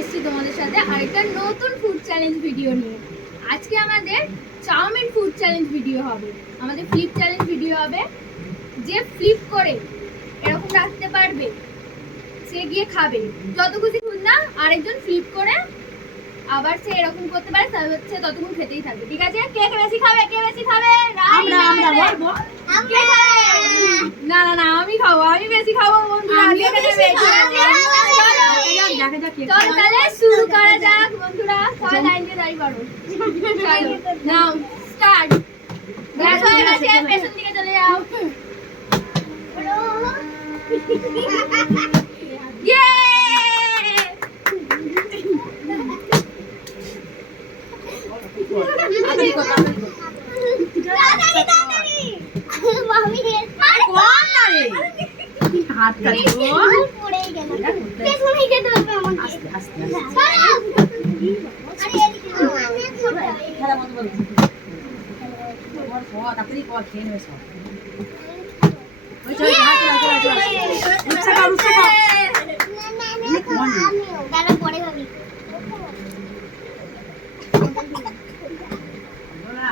এসেছি তোমাদের সাথে আরেকটা নতুন ফুড চ্যালেঞ্জ ভিডিও নিয়ে। আজকে আমাদের চাউমিন ফুড চ্যালেঞ্জ ভিডিও হবে, আমাদের ফ্লিপ চ্যালেঞ্জ ভিডিও হবে। যে ফ্লিপ করে এরকম রাখতে পারবে সে গিয়ে খাবে, যত খুশি না আরেকজন ফ্লিপ করে আবার সে এরকম করতে পারে, তাহলে হচ্ছে ততক্ষণ খেতেই থাকবে। ঠিক আছে, কে বেশি খাবে? কে বেশি খাবে? আমরা বলবো না না না, আমি খাবো, আমি বেশি খাবো বন্ধুরা। চলো তাহলে শুরু করা যাক বন্ধুরা, সবাই লাইন দিয়ে দাঁড়িয়ে পড়ো। চলো নাও স্টার্ট। গ্যাস হয়ে গেছে, পেছন দিকে চলে যাও। ইয়ে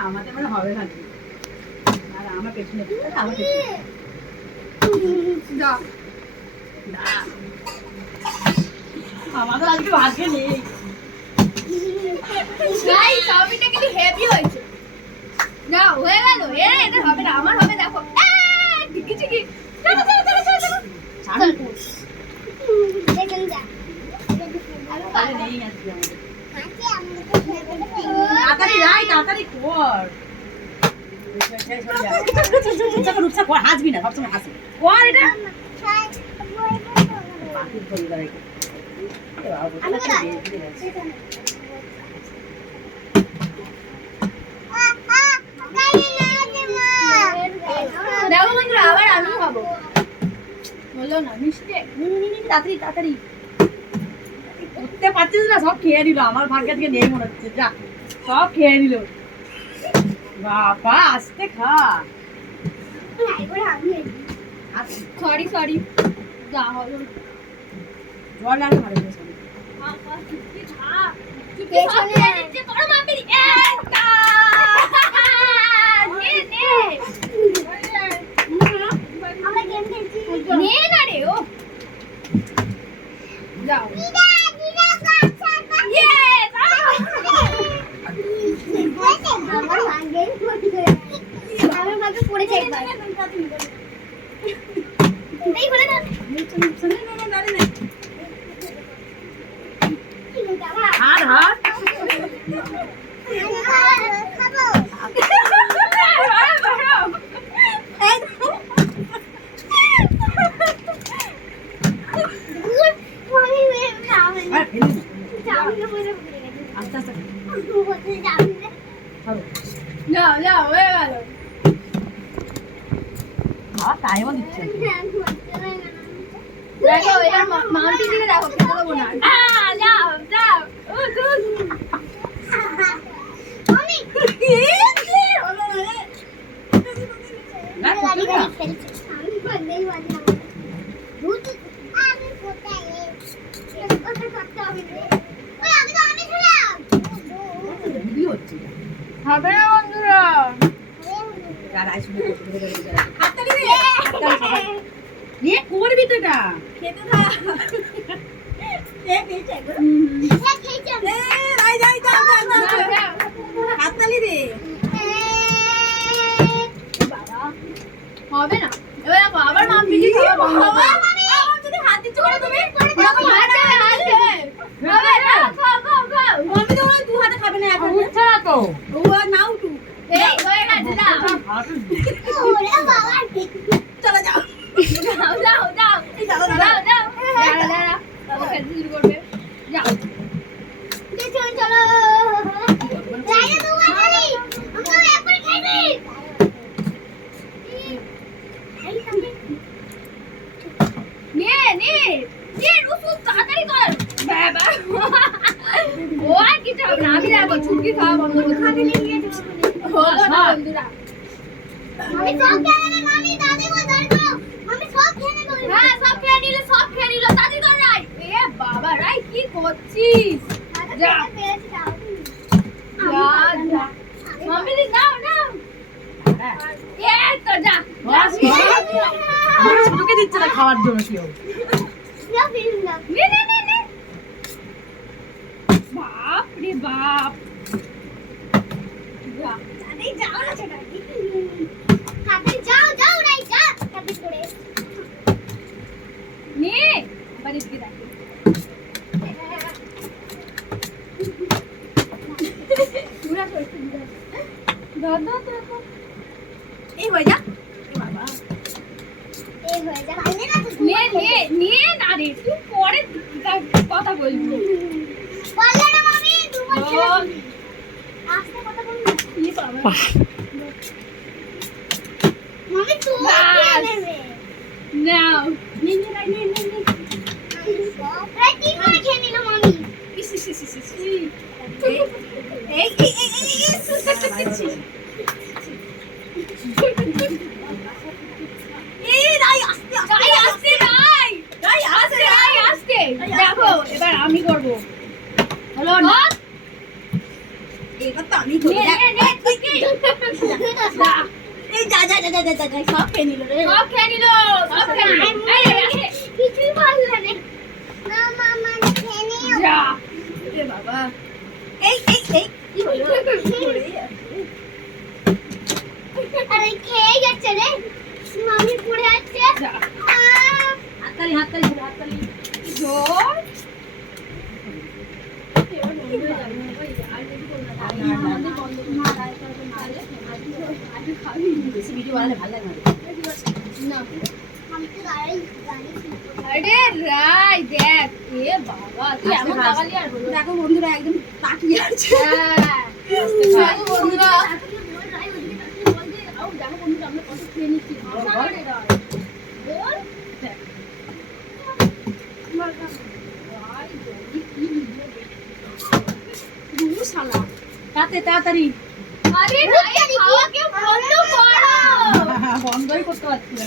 আমাদের মানে হবে না, আর আমার পেছনে আমার আমাদের আজকে ভাগ্যে নেই। চাউমিনটা কিন্তু হেভি হয়েছে। না হয়ে গেল, এটা হবে না, আমার হবে। দেখো ঠিকই ঠিকই। চলো চলো চলো চলো চলো। দেখেন যা আরে নেই আজকে আমাদের। তাড়াতাড়ি যাই, তাড়াতাড়ি কর। রূপসা কর, হাসবি না, সবসময় হাসি কর। এটা দেখো বন্ধুরা, আবার আমি খাবো। বলো না মিষ্টি। তাড়াতাড়ি তাড়াতাড়ি করতে পারছিস না, সব খেয়ে নিল। আমার ভাগ্য থেকে নেই মনে হচ্ছে, যা সব খেয়ে নিল। বাবা আস্তে খা। সরি সরি, যা হলো জল লাগে ভালো করে। দেখো এবার মাউন্টেন দিকে দেখো, খেতে দেবো না। যাও যাও। হবে না বন্ধুরা, নিয়ে করবি তো এটা খেতে থাক। হবে না, এবার দেখো আবার মাম্পি খাবো। যদি হাত দিচ্ছ করে তুমি আমি তো ওই দু হাতে খাবে না, এখন উঠছে না তো ও না উঠু। এই হয়ে গেছে, যাও চলে যাও যাও যাও যাও যাও যাও যাও। ও খেতে শুরু করবে, যাও চলো। নে নে নে রুসু, তাড়াতাড়ি কর বাবা। ও আর কিছু হবে না, আমি দেখো ছুটকি খাওয়া বন্ধ করতে হলো না বন্ধুরা। আমি সব খেয়ে নিলাম, মামি দাদি কই দাঁড়াও, মামি সব খেয়ে নিল। হ্যাঁ সব খেয়ে নিল, সব খেয়ে নিল, দাদি কর নাই। এ বাবা রাই কি করছে? পেরেছিস। যা যা যা মাম্পি দি নাও নাও এই তো যা আমার ছোটকে দিচ্ছে না খাওয়ার জন্য কেউ। নে নে নে নে বাপ রে বাপ যা নে বাড়ি দিকে রাখ পুরা করতে দিদা দাদা দেখো এই হয়ে যা বাবা নে নে নে না রে তুই পরে কথা বলবি কি বাবা নাও নে নে নে নে নে ইস ইস ইস ইস ইস দেখো এবার আমি করবো হলো না এটা তো আমি নে নে নে তুই কি যা এই যা যা যা যা যা যা সব খেয়ে নিল রে সব খেয়ে নিল সব খেয়ে নিল যা এ বাবা এই এই এই কি হলো যা হাততালি হাততালি হাততালি জোর বেশি ভিডিও বানালে ভালো লাগে না আরে রাই দেখ এ বাবা তুই এমন দাবালি আর বলো দেখো বন্ধুরা একদম তাকিয়ে আছে হ্যাঁ দেখো বন্ধুরা দেখো বন্ধুরা আমরা কত খেয়ে নিচ্ছি তাড়াতাড়ি আরে রাই খাওয়াকে বন্ধ করো বন্ধই করতে পারছি না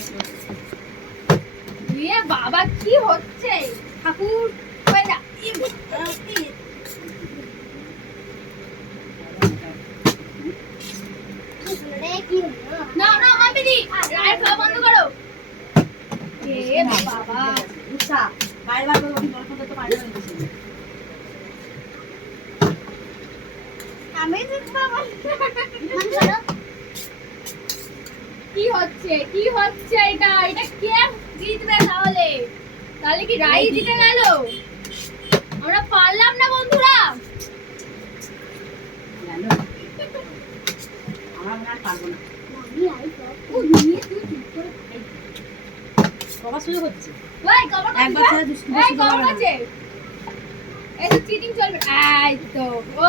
এ বাবা কি হচ্ছে ঠাকুর কই যা না না মাম্পি দি রাই খাওয়া বন্ধ করো এ বাবা উষা বাইরে করে আমি গল্প করতে পারি না আমি বাবা কি হচ্ছে এটা এটা কে জিতবে তাহলে তাহলে কি রাই জিতে গেল আমরা পারলাম না বন্ধুরা জানো আমার মনে হয় পারবো না ও নিয়ে তুই চুপ করে বাবা শুরু হচ্ছে ওই কবর একবার ছেড়ে দুষ্টু এই দুষ্টু কবর করবে না। আছে এই তো চিটিং চলবে এই তো ও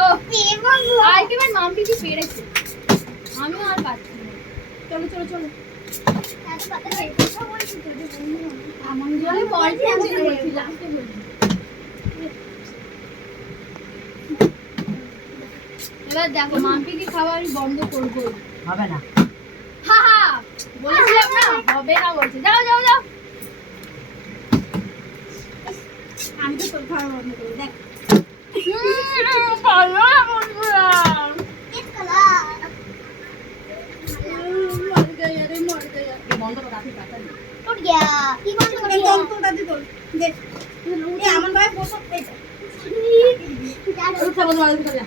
আলটিমেট মাম্পি কি পেরেছে আমিও আর পাচ্ছি না চলো চলো চলো আমি বলছি লাস্টে বলছি এবার দেখো মাম্পি কি খাওয়া আমি বন্ধ করবো হবে না হা হা বলেছিলাম না হবে না বলছে যাও যাও যাও আমি তো তোর খাওয়া বন্ধ করবো দেখ ভালো না বন্ধুরা মর গয়া রে মর গয়া এই বন্ধ করে আপনি তাড়াতাড়ি তোল দাদি তোল দেখ এই আমার ভাই ফটো এই উঠা বন্ধ করে উঠা যা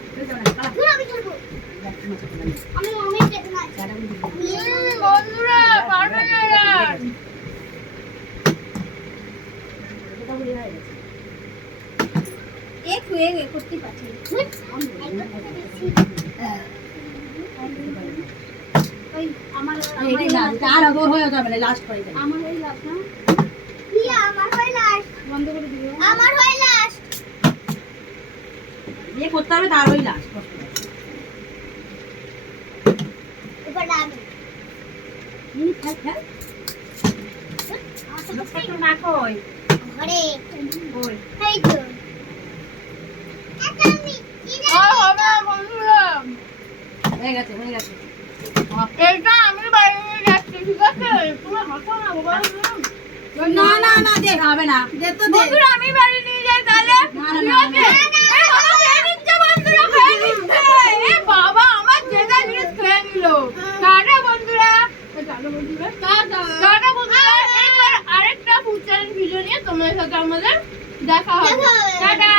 বন্ধুরা পারবে না এরা এক হয়ে করতে পারছি তার আগে হয়ে যাবে না লাস্ট হয়ে যাবে আমার হয়ে লাভ না বন্ধ করে দিও ইয়ে করতে হবে তার ওই লাস্ট না কই ওই আর হবে না বন্ধুরা হয়ে গেছে হয়ে গেছে এটা আমি বাইরে নিয়ে যাচ্ছি ঠিক আছে তুমি হাসো না বাবা না না না দে হবে না দে তো দে বন্ধুরা আমি বাড়ি নিয়ে যাই তাহলে না না ঠিক আছে? টাটা বন্ধুরা, এবার আরেকটা ফুড চ্যালেঞ্জ ভিডিও নিয়ে তোমাদের সাথে আমাদের দেখা হবে। টাটা।